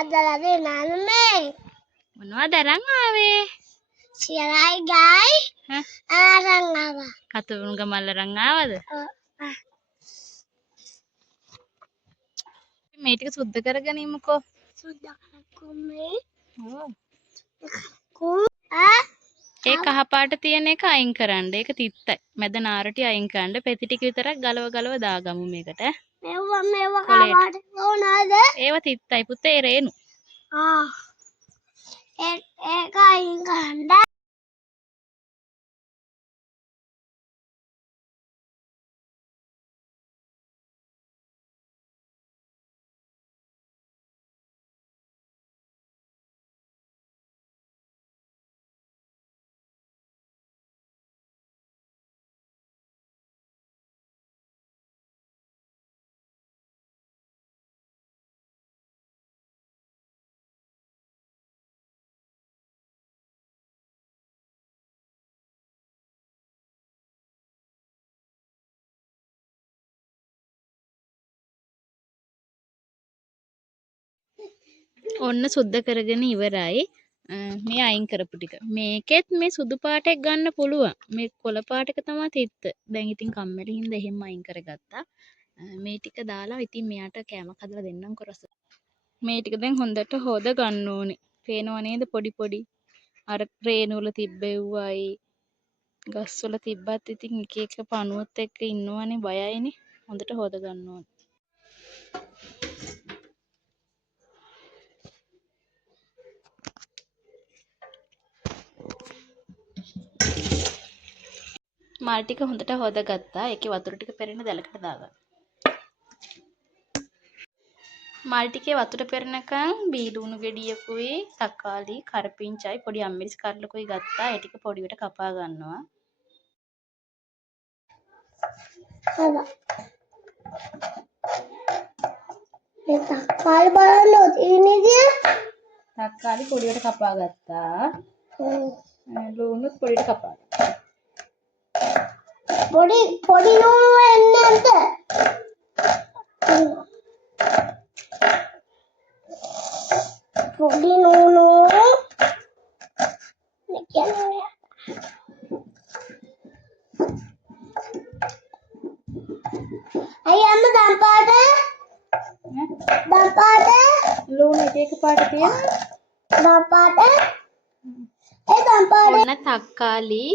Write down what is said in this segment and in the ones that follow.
අදලා දෙනාන මේ මොනවද අරන් ආවේ? සියලයි ගයි අරන් ආවා. කතුරුන්ග මල් අරන් ආවද? මේ ටික සුද්ධ කරගනිමුකෝ. සුද්ධ කරගමු. ඔව්. කෝ ඒ කහ පාට තියෙන එක අයින් කරන්න. ඒක තිත්තයි. මැද නාරටි අයින් කරන්න. පෙති ටික විතරක් ගලව දාගමු මේකට. මේවා කහ පාට ඕනද? ඒව තිත්තයි පුතේ රේනු. ඒක අයින් කරන්න. ඔන්න සුද්ධ කරගෙන ඉවරයි. මේ අයින් කරපු ටික. මේකෙත් මේ සුදු පාටයක් ගන්න පුළුවන්. මේ කොළ පාට එක තමයි තිත්ත. දැන් ඉතින් කම්මැලි හින්දා එහෙම අයින් කරගත්තා. මේ ටික දාලා ඉතින් මෙයාට කෑමක් හදලා දෙන්නම්කො රස. මේ ටික දැන් හොඳට හොද ගන්න ඕනේ. පේනව නේද පොඩි අර රේණු වල තිබ්බෙව්වයි ගස් වල තිබ්බත් ඉතින් එක එක පණුවත් එක්ක ඉන්නවනේ බයයිනේ. හොඳට හොද ගන්න ඕනේ. මල් ටික හොඳට හොදගත්තා. ඒකේ වතුර ටික පෙරෙන දැලකට දාගන්න. මල් ටිකේ වතුර පෙරෙනකන් බීලුණු ගෙඩියකුයි තක්කාලි කරපිංචායි පොඩි අම්මිරිස් කරලකුයි ගත්තා. ඒ ටික පොඩියට කපා ගන්නවා. මේ තක්කාලි බලන්න තියෙන්නේ. තක්කාලි පොඩියට කපා ගත්තා. ලුණුත් පොඩියට කපා ගත්තා. පොඩි නූල් එන්නේ නැද්ද? පොඩි නූනු කියන්නේ අයියම්ම දම්පාට ලුණු එක පාට තියෙනවා. දම්පාට ඒ දම්පාට ඔන්න තක්කාලි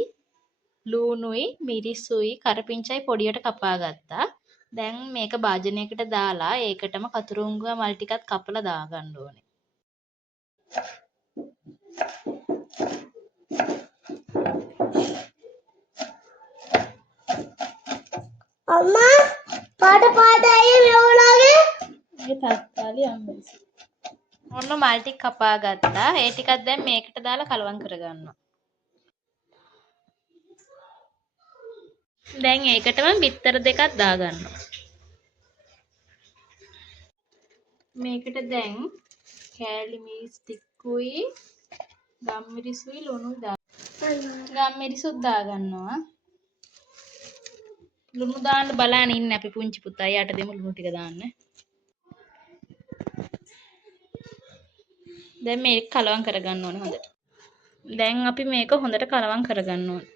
ලුණුයි මිරිසුයි කරපිංචායි පොඩියට කපා ගත්තා. දැන් මේක භාජනයකට දාලා ඒකටම කතුරුංග මල් ටිකත් කපලා දාගන්න ඕනේ. අම්මා පාට අයියේ මෙවුලාගේ මේ තක්කාලි අම්මිරිස. ඔන්න මල් ටික කපා ගත්තා. ඒ ටිකත් දැන් මේකට දාලා කලවම් කරගන්නවා. දැන් ඒකටම බිත්තර දෙකක් දාගන්නවා. මේකට දැන් කෑලි මිරිස් ටිකුයි ගම්මිරිසුයි ලුණුයි ගම්මිරිසුත් දාගන්නවා. ලුණු දාන්න බලන්න ඉන්න අපි පුංචි පුතා. යාට දෙමු ලුණු ටික දාන්න. දැන් මේක කලවම් කරගන්න ඕනේ හොඳට. දැන් අපි මේක හොඳට කලවම් කරගන්න ඕනේ.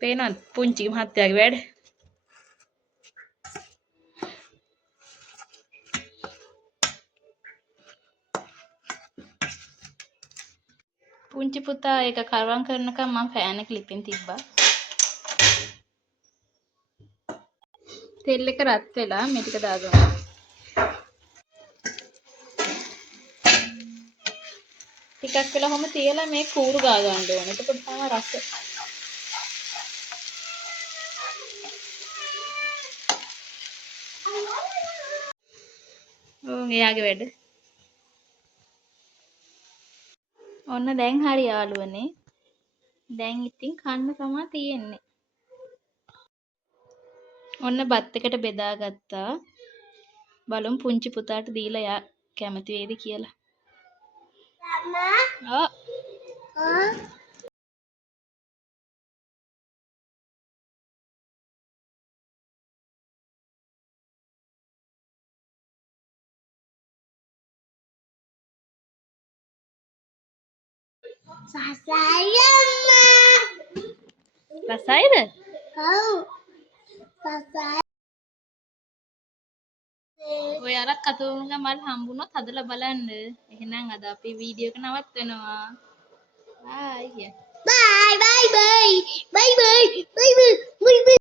පේනවද පුංචි මහත්තයාගේ වැඩ? පුංචි පුතා ඒක කලවම් කරනකම් මම ෆෑන් එක ලිපින් තිබ්බා. තෙල් එක රත් වෙලා මේ ටික දාගමු. ටිකක් වෙලා හැම තියලා මේ කූරු ගා ගන්න ඕනේ. එතකොට තමයි රස. එයාගේ වැඩ. ඔන්න දැන් හරි යාළුවනේ. දැන් ඉතින් කන්න තමයි තියෙන්නේ. ඔන්න බත් එකට බෙදාගත්තා. බලමු පුංචි පුතාට දීලා යා කැමති වේද කියලා. අම්මා Sasaya ma. රසයිද? Kau. Sasaya. ඔය අර කතුරුන්ගේ මල් හම්බුනොත් හදලා බලන්න. එහෙනම් අද අපි වීඩියෝ එක නවත්වනවා. බයි. Bye bye bye. Bye bye. Bye bye. Bye bye.